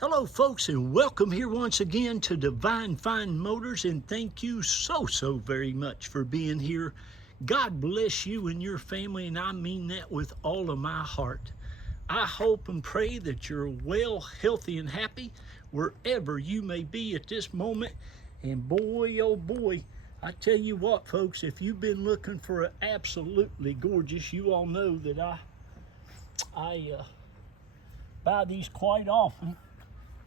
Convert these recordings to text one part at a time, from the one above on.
Hello folks, and welcome here once again to Divine Fine Motors, and thank you so very much for being here. God bless you and your family, and I mean that with all of my heart. I hope and pray that you're well, healthy, and happy wherever you may be at this moment. And boy, oh boy, I tell you what folks, if you've been looking for an absolutely gorgeous, you all know that I buy these quite often.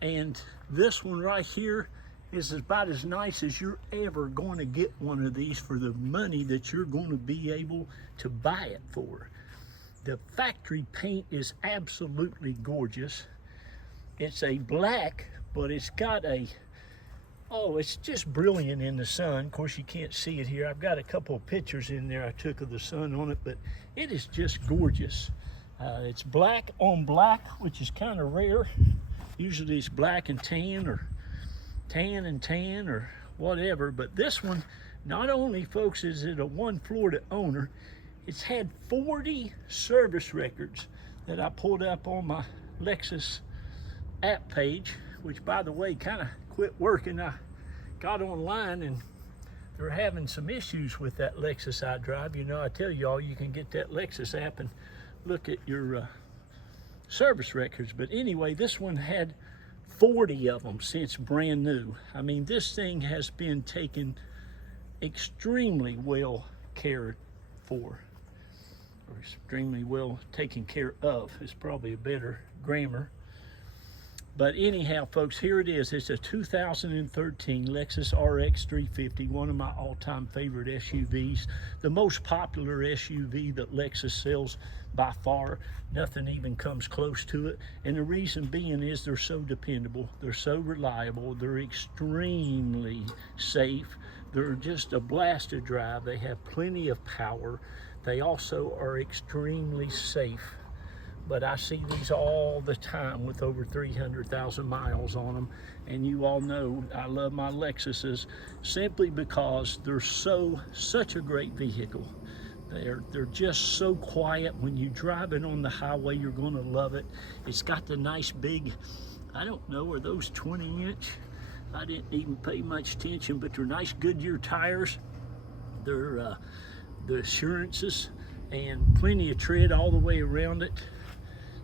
And this one right here is about as nice as you're ever going to get one of these for the money that you're going to be able to buy it for. The factory paint is absolutely gorgeous. It's a black, but it's got it's just brilliant in the sun. Of course, you can't see it here. I've got a couple of pictures in there I took of the sun on it, but it is just gorgeous. It's black on black, which is kind of rare. Usually it's black and tan, or tan and tan, or whatever. But this one, not only, folks, is it a one Florida owner, it's had 40 service records that I pulled up on my Lexus app page, which, by the way, kind of quit working. I got online and they're having some issues with that Lexus I drive. You know, I tell you all, you can get that Lexus app and look at your service records. But anyway, this one had 40 of them since brand new. I mean, this thing has been taken extremely well cared for, or extremely well taken care of is probably a better grammar. But anyhow, folks, here it is. It's a 2013 Lexus Rx350, one of my all-time favorite SUVs, the most popular SUV that Lexus sells by far. Nothing even comes close to it. And the reason being is they're so dependable, they're so reliable, they're extremely safe, they're just a blast to drive, they have plenty of power, they also are extremely safe. But I see these all the time with over 300,000 miles on them. And you all know I love my Lexuses simply because they're such a great vehicle. They're just so quiet. When you drive it on the highway, you're going to love it. It's got the nice big, I don't know, are those 20-inch? I didn't even pay much attention, but they're nice Goodyear tires. They're the assurances, and plenty of tread all the way around it.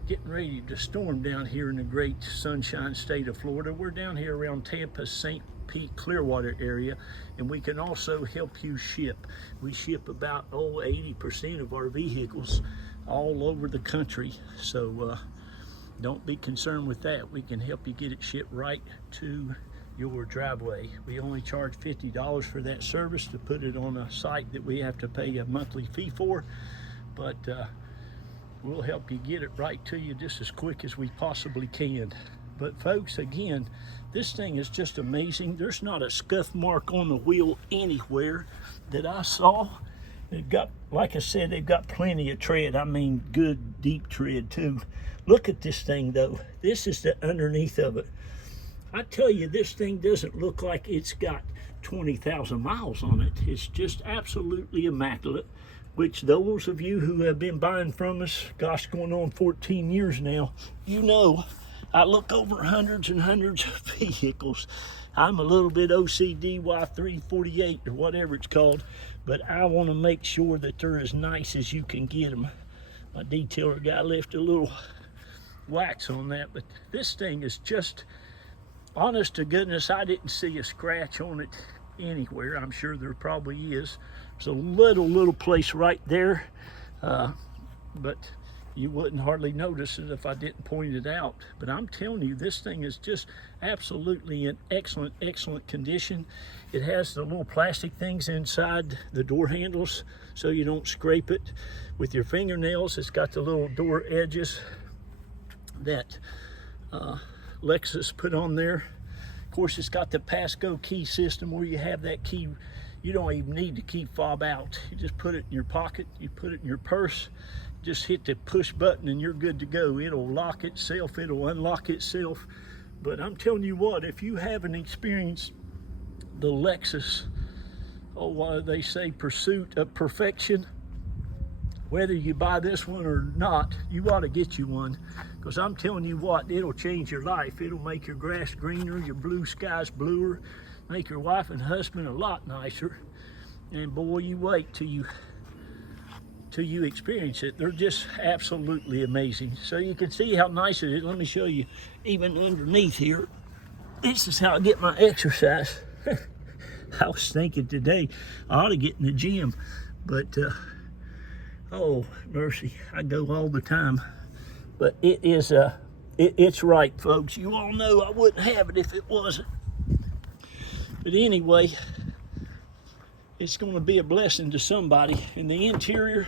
Getting ready to storm down here in the great sunshine state of Florida. We're down here around Tampa, St. Pete, Clearwater area, and we can also help you ship. We ship about 80% of our vehicles all over the country, so don't be concerned with that. We can help you get it shipped right to your driveway. We only charge $50 for that service to put it on a site that we have to pay a monthly fee for, but we'll help you get it right to you just as quick as we possibly can. But folks, again, this thing is just amazing. There's not a scuff mark on the wheel anywhere that I saw. They've got, like I said, they've got plenty of tread. I mean, good deep tread too. Look at this thing though. This is the underneath of it. I tell you, this thing doesn't look like it's got 20,000 miles on it. It's just absolutely immaculate, which those of you who have been buying from us, gosh, going on 14 years now, you know I look over hundreds and hundreds of vehicles. I'm a little bit OCD Y348 or whatever it's called, but I want to make sure that they're as nice as you can get them. My detailer guy left a little wax on that, but this thing is just, honest to goodness, I didn't see a scratch on it anywhere. I'm sure there probably is. There's a little place right there, but you wouldn't hardly notice it if I didn't point it out. But I'm telling you, this thing is just absolutely in excellent condition. It has the little plastic things inside the door handles so you don't scrape it with your fingernails. It's got the little door edges that Lexus put on there. Of course, it's got the pass-go key system where you have that key. You don't even need the key fob out. You just put it in your pocket, you put it in your purse, just hit the push button and you're good to go. It'll lock itself, it'll unlock itself. But I'm telling you what, if you haven't experienced the Lexus, they say pursuit of perfection, whether you buy this one or not, you ought to get you one, Because I'm telling you what, it'll change your life. It'll make your grass greener, your blue skies bluer, make your wife and husband a lot nicer. And boy, you wait till you experience it. They're just absolutely amazing. So you can see how nice it is. Let me show you even underneath here. This is how I get my exercise. I was thinking today I ought to get in the gym, but oh mercy, I go all the time. But it is it's right, folks. You all know I wouldn't have it if it wasn't. But anyway, it's going to be a blessing to somebody. And the interior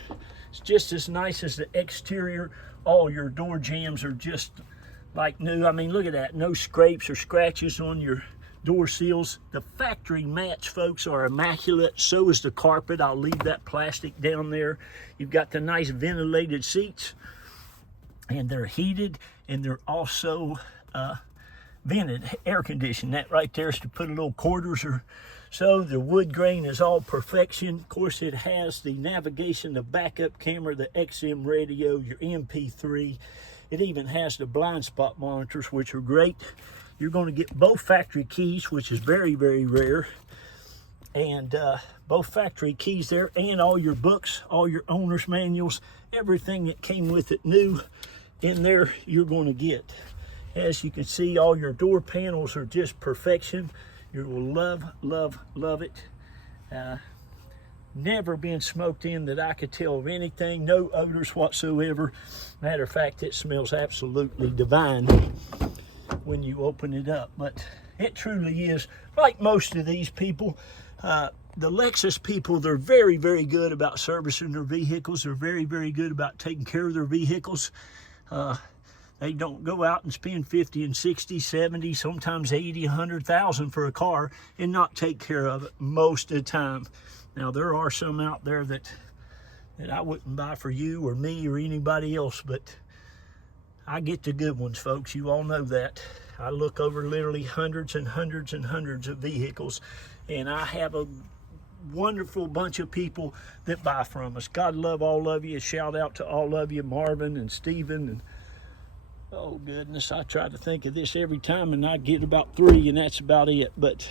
is just as nice as the exterior. All your door jambs are just like new. I mean, look at that. No scrapes or scratches on your door seals. The factory mats, folks, are immaculate. So is the carpet. I'll leave that plastic down there. You've got the nice ventilated seats, and they're heated, and they're also vented, air conditioned. That right there is to put a little quarters or so. The wood grain is all perfection. Of course, it has the navigation, the backup camera, the XM radio, your MP3. It even has the blind spot monitors, which are great. You're going to get both factory keys, which is very, very rare. And both factory keys there, and all your books, all your owner's manuals, everything that came with it new in there, you're going to get. As you can see, all your door panels are just perfection. You will love, love, love it. Never been smoked in that I could tell of anything. No odors whatsoever. Matter of fact, it smells absolutely divine when you open it up. But it truly is, like most of these people, the Lexus people, they're very, very good about servicing their vehicles. They're very, very good about taking care of their vehicles. They don't go out and spend 50 and 60, 70, sometimes 80, 100,000 for a car and not take care of it most of the time. Now, there are some out there that I wouldn't buy for you or me or anybody else, but I get the good ones, folks. You all know that. I look over literally hundreds and hundreds and hundreds of vehicles, and I have a wonderful bunch of people that buy from us. God love all of you. Shout out to all of you, Marvin and Stephen, and oh goodness, I try to think of this every time and I get about 3, and that's about it. But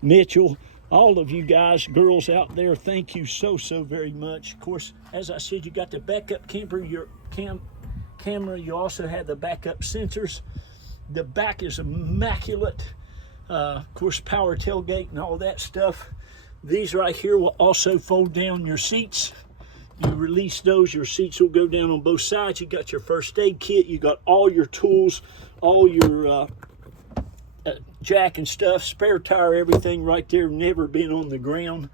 Mitchell, all of you guys, girls out there, thank you so very much. Of course, as I said, you got the backup camera, camera. You also have the backup sensors. The back is immaculate. Of course, power tailgate and all that stuff. These right here will also fold down your seats. You release those, your seats will go down on both sides. You got your first aid kit. You got all your tools, all your jack and stuff, spare tire, everything right there. Never been on the ground.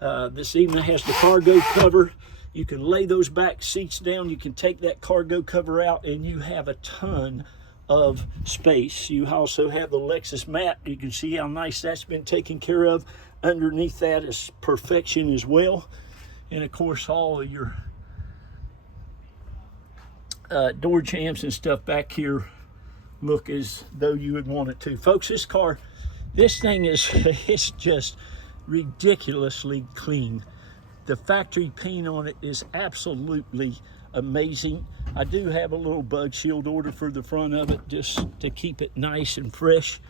This even has the cargo cover. You can lay those back seats down. You can take that cargo cover out, and you have a ton of space. You also have the Lexus mat. You can see how nice that's been taken care of. Underneath that is perfection as well. And of course, all of your door jambs and stuff back here look as though you would want it to. Folks, this thing is it's just ridiculously clean. The factory paint on it is absolutely amazing. I do have a little bug shield order for the front of it just to keep it nice and fresh.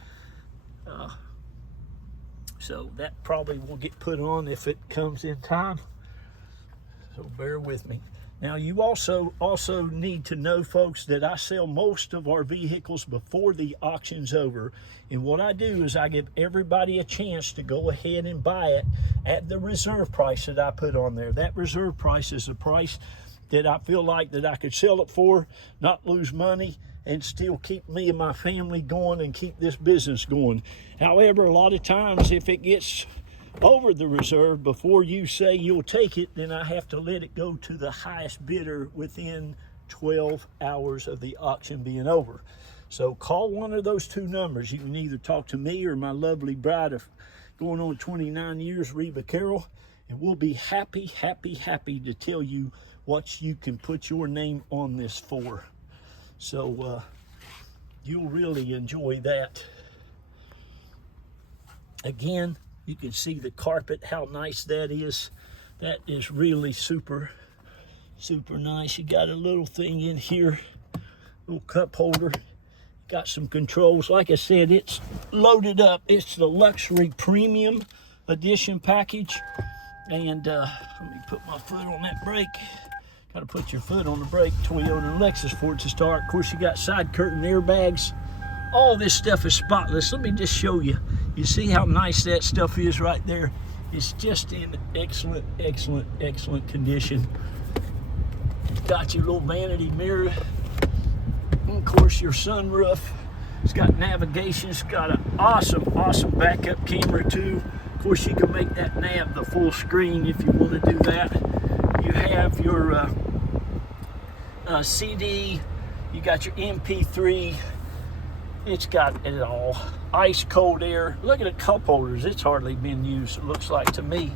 So that probably will get put on if it comes in time. So bear with me. Now, you also need to know, folks, that I sell most of our vehicles before the auction's over. And what I do is I give everybody a chance to go ahead and buy it at the reserve price that I put on there. That reserve price is the price that I feel like that I could sell it for, not lose money, and still keep me and my family going and keep this business going. However, a lot of times if it gets over the reserve before you say you'll take it, then I have to let it go to the highest bidder within 12 hours of the auction being over. So call one of those 2 numbers. You can either talk to me or my lovely bride of going on 29 years, Reba Carroll, and we'll be happy to tell you what you can put your name on this for. So you'll really enjoy that. Again, you can see the carpet, how nice that is. That is really super nice. You got a little thing in here little cup holder. Got some controls. Like I said, it's loaded up. It's the Luxury Premium Edition package. And let me put my foot on that brake. Got to put your foot on the brake. Toyota and Lexus for it to start. Of course, you got side curtain airbags. All this stuff is spotless. Let me just show you. You see how nice that stuff is right there? It's just in excellent, excellent, excellent condition. Got your little vanity mirror. And of course, your sunroof. It's got navigation. It's got an awesome, awesome backup camera too. Of course, you can make that nav the full screen if you want to do that. You have your CD. You got your MP3. It's got it all. Ice cold air. Look at the cup holders. It's hardly been used, it looks like to me.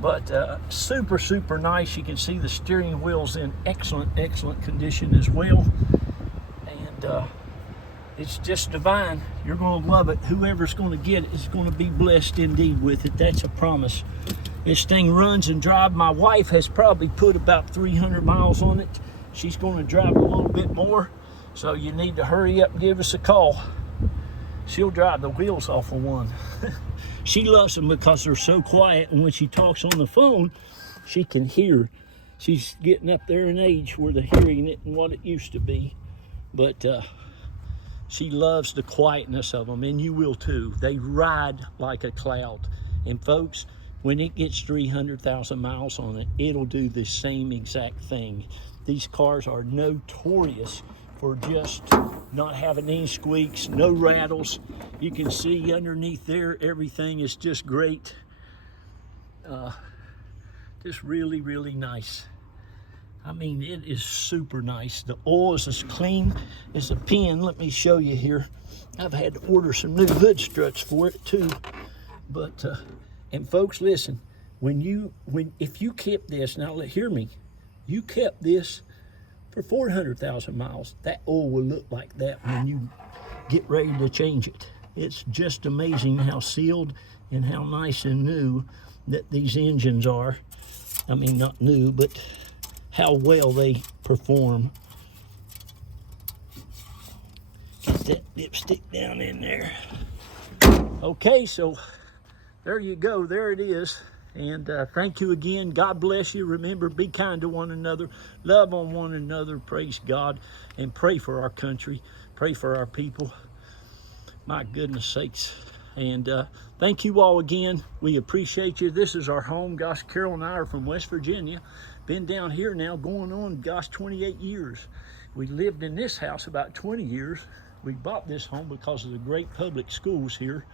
But super, super nice. You can see the steering wheel's in excellent, excellent condition as well. And it's just divine. You're going to love it. Whoever's going to get it is going to be blessed indeed with it. That's a promise. This thing runs and drives. My wife has probably put about 300 miles on it. She's going to drive a little bit more. So you need to hurry up and give us a call. She'll drive the wheels off of one. She loves them because they're so quiet, and when she talks on the phone, she can hear. She's getting up there in age where the hearing isn't what it used to be. But she loves the quietness of them, and you will too. They ride like a cloud. And folks, when it gets 300,000 miles on it, it'll do the same exact thing. These cars are notorious for just not having any squeaks, no rattles. You can see underneath there, everything is just great. Just really, really nice. I mean, it is super nice. The oil is as clean as a pin. Let me show you here. I've had to order some new hood struts for it too. But, and folks, listen, if you kept this, now hear me, you kept this for 400,000 miles, that oil will look like that when you get ready to change it. It's just amazing how sealed and how nice and new that these engines are. I mean, not new, but how well they perform. Get that dipstick down in there. Okay, so there you go. There it is. And thank you again. God bless you. Remember, be kind to one another. Love on one another. Praise God. And pray for our country. Pray for our people. My goodness sakes. And thank you all again. We appreciate you. This is our home. Gosh, Carol and I are from West Virginia. Been down here now going on, gosh, 28 years. We lived in this house about 20 years. We bought this home because of the great public schools here.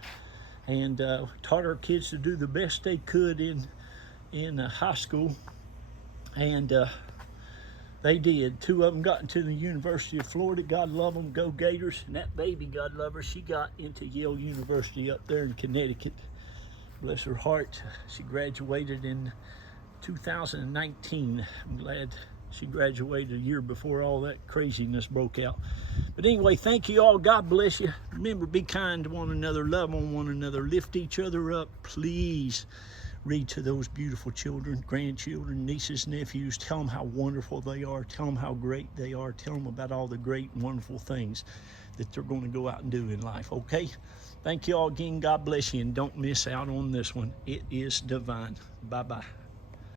And taught our kids to do the best they could in high school. And they did. 2 of them got into the University of Florida. God love them. Go Gators. And that baby, God love her, she got into Yale University up there in Connecticut. Bless her heart. She graduated in 2019. I'm glad she graduated a year before all that craziness broke out. But anyway, thank you all. God bless you. Remember, be kind to one another. Love on one another. Lift each other up. Please read to those beautiful children, grandchildren, nieces, nephews. Tell them how wonderful they are. Tell them how great they are. Tell them about all the great and wonderful things that they're going to go out and do in life, okay? Thank you all again. God bless you, and don't miss out on this one. It is divine. Bye-bye.